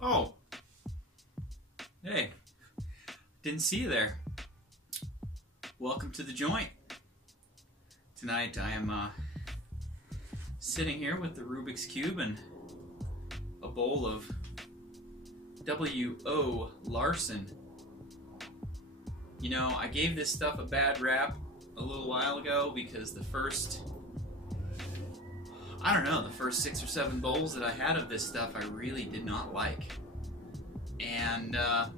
Oh, hey, didn't see you there. Welcome to the joint. Tonight I am sitting here with the Rubik's Cube and a bowl of W.O. Larson. You know, I gave this stuff a bad rap a little while ago because the first 6 or 7 bowls that I had of this stuff I really did not like. And I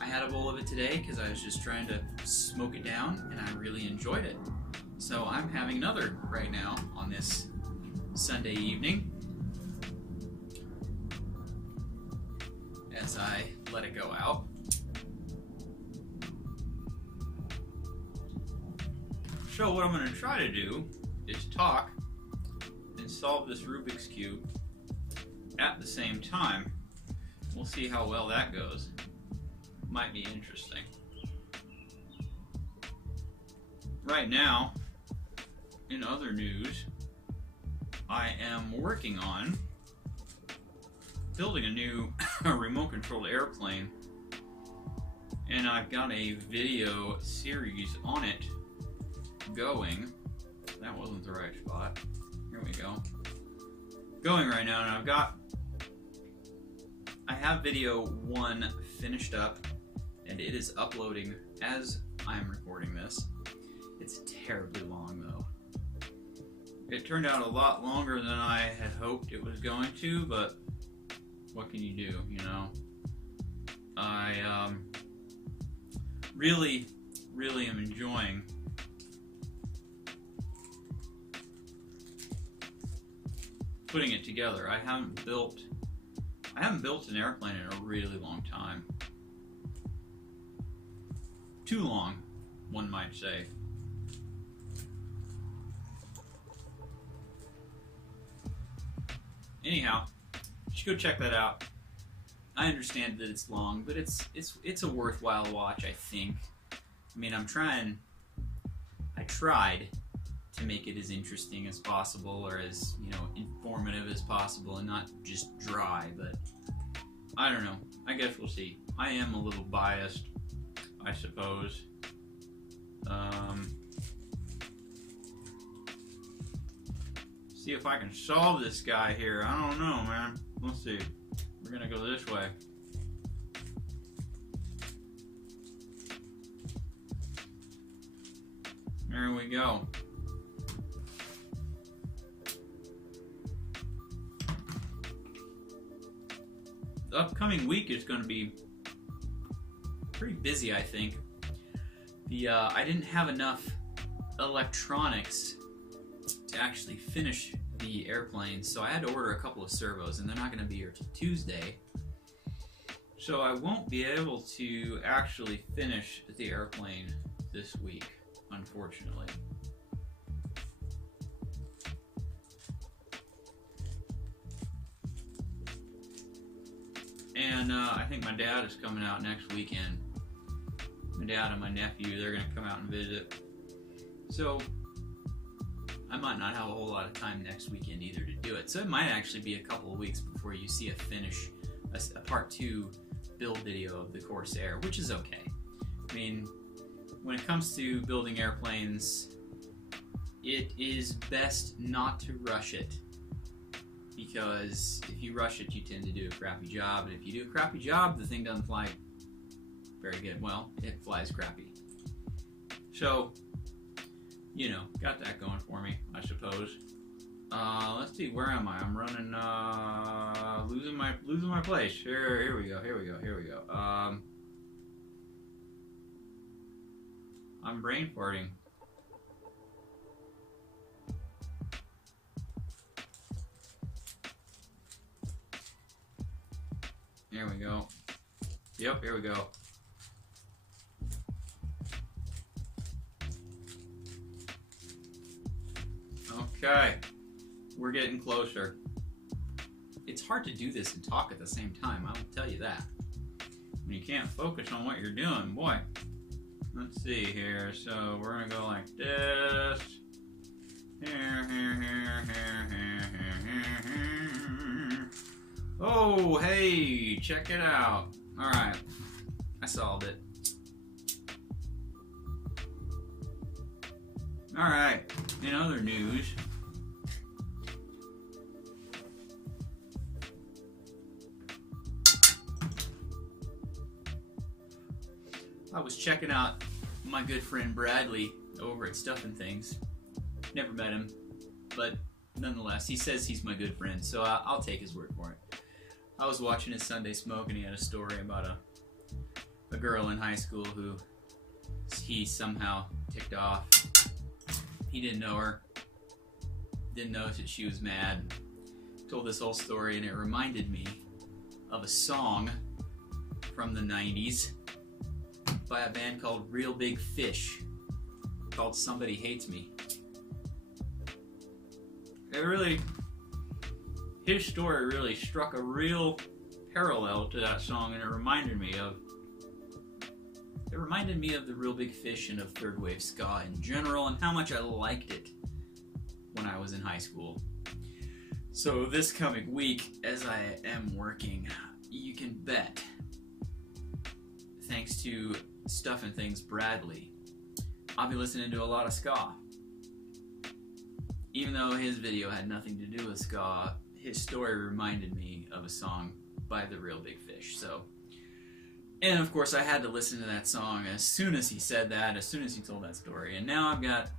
had a bowl of it today because I was just trying to smoke it down and I really enjoyed it. So I'm having another right now on this Sunday evening as I let it go out. So what I'm going to try to do is talk and solve this Rubik's Cube at the same time. We'll see how well that goes. Might be interesting. Right now, in other news, I am working on building a new remote-controlled airplane, and I've got a video series on it going. That wasn't the right spot. Here we go. Going right now, and I have video 1 finished up, and it is uploading as I'm recording this. It's terribly long though. It turned out a lot longer than I had hoped it was going to, but what can you do, you know? I really am enjoying putting it together. I haven't built an airplane in a really long time. Too long, one might say. Anyhow, you should go check that out. I understand that it's long, but it's a worthwhile watch, I think. I mean, I tried to make it as interesting as possible, or as, you know, informative as possible, and not just dry, but I don't know. I guess we'll see. I am a little biased, I suppose. See if I can solve this guy here. I don't know, man. Let's see. We're gonna go this way. There we go. The upcoming week is going to be pretty busy, I think. I didn't have enough electronics to actually finish the airplane, so I had to order a couple of servos, and they're not going to be here till Tuesday. So I won't be able to actually finish the airplane this week, unfortunately. And I think my dad is coming out next weekend. My dad and my nephew, they're going to come out and visit. So I might not have a whole lot of time next weekend either to do it. So it might actually be a couple of weeks before you see a part 2 build video of the Corsair, which is okay. I mean, when it comes to building airplanes, it is best not to rush it. Because if you rush it, you tend to do a crappy job. And if you do a crappy job, the thing doesn't fly very good. Well, it flies crappy. So, you know, got that going for me, I suppose. Let's see, where am I? I'm running, losing my place. Here we go. I'm brain farting. There we go. Yep, here we go. Okay, we're getting closer. It's hard to do this and talk at the same time, I will tell you that. When you can't focus on what you're doing, boy. Let's see here, so we're gonna go like this. Here. Oh, Oh, hey, check it out. Alright, I solved it. Alright, in other news, I was checking out my good friend Bradley over at Stuff and Things. Never met him, but nonetheless, he says he's my good friend, so I'll take his word for it. I was watching his Sunday Smoke, and he had a story about a girl in high school who he somehow ticked off. He didn't know her, didn't know that she was mad. Told this whole story, and it reminded me of a song from the 90s by a band called Real Big Fish, called Somebody Hates Me. His story really struck a real parallel to that song, and it reminded me of the Real Big Fish and of third wave ska in general, and how much I liked it when I was in high school. So this coming week, as I am working, you can bet, thanks to Stuff and Things Bradley, I'll be listening to a lot of ska. Even though his video had nothing to do with ska, his story reminded me of a song by the Real Big Fish. So, and of course I had to listen to that song as soon as he said that, as soon as he told that story. And now I've got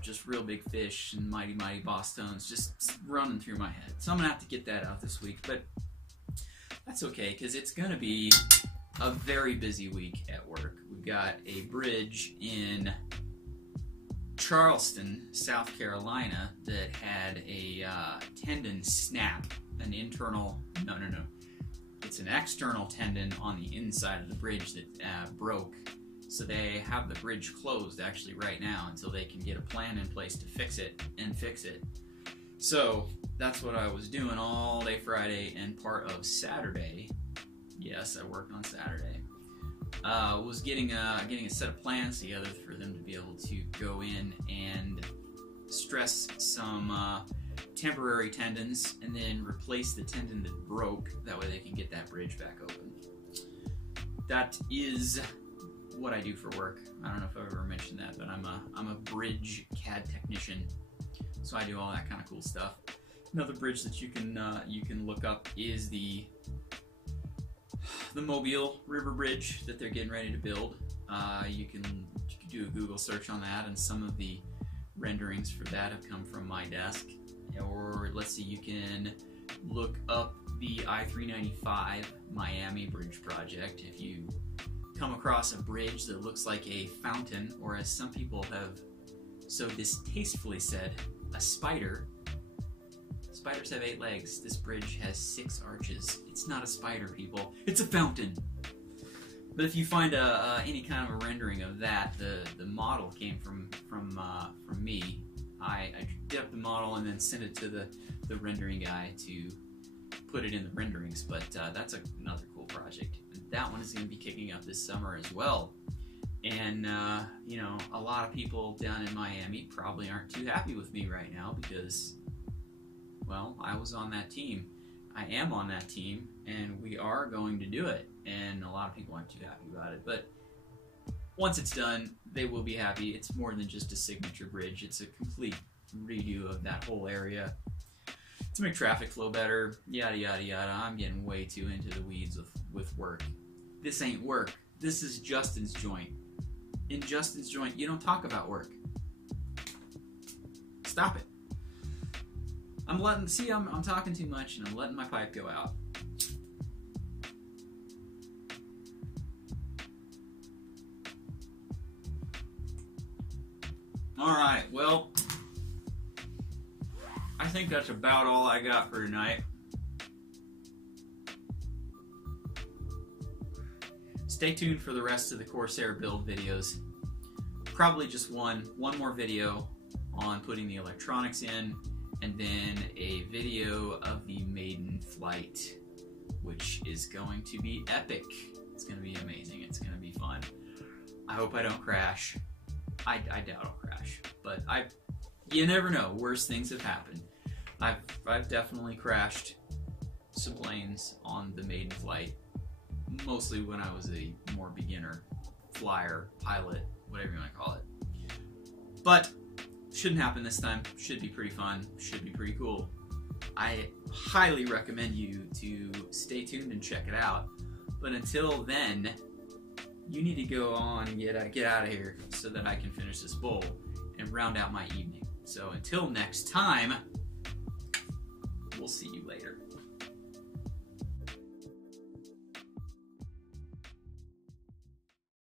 just Real Big Fish and Mighty Mighty Boss Tones just running through my head. So I'm gonna have to get that out this week, but that's okay, because it's gonna be a very busy week at work. We've got a bridge in Charleston, South Carolina, that had a tendon snap, an internal, no, it's an external tendon on the inside of the bridge that broke. So they have the bridge closed actually right now until they can get a plan in place to fix it. So that's what I was doing all day Friday and part of Saturday. Yes, I worked on Saturday. Was getting a set of plans together for them to be able to go in and stress some temporary tendons and then replace the tendon that broke. That way they can get that bridge back open. That is what I do for work. I don't know if I've ever mentioned that, but I'm a bridge CAD technician, so I do all that kind of cool stuff. Another bridge that you can look up is the Mobile River Bridge that they're getting ready to build. You can do a Google search on that, and some of the renderings for that have come from my desk. Or let's see, you can look up the I-395 Miami Bridge project. If you come across a bridge that looks like a fountain, or as some people have so distastefully said, a spider. Spiders have 8 legs. This bridge has 6 arches. It's not a spider, people. It's a fountain. But if you find any kind of a rendering of that, the model came from me. I did up the model and then sent it to the rendering guy to put it in the renderings. But that's another cool project. That one is going to be kicking up this summer as well. And you know, a lot of people down in Miami probably aren't too happy with me right now because, well, I was on that team. I am on that team, and we are going to do it. And a lot of people aren't too happy about it. But once it's done, they will be happy. It's more than just a signature bridge. It's a complete redo of that whole area to make traffic flow better, yada, yada, yada. I'm getting way too into the weeds with work. This ain't work. This is Justin's joint. In Justin's joint, you don't talk about work. Stop it. I'm talking too much and I'm letting my pipe go out. Alright, well, I think that's about all I got for tonight. Stay tuned for the rest of the Corsair build videos. Probably just one more video on putting the electronics in, and then a video of the maiden flight, which is going to be epic. It's going to be amazing. It's going to be fun. I hope I don't crash. I doubt I'll crash, but you never know. Worse things have happened. I've definitely crashed subplanes on the maiden flight, mostly when I was a more beginner flyer, pilot, whatever you want to call it. But shouldn't happen this time. Should be pretty fun. Should be pretty cool. I highly recommend you to stay tuned and check it out. But until then, you need to go on and get out of here so that I can finish this bowl and round out my evening. So until next time, we'll see you later.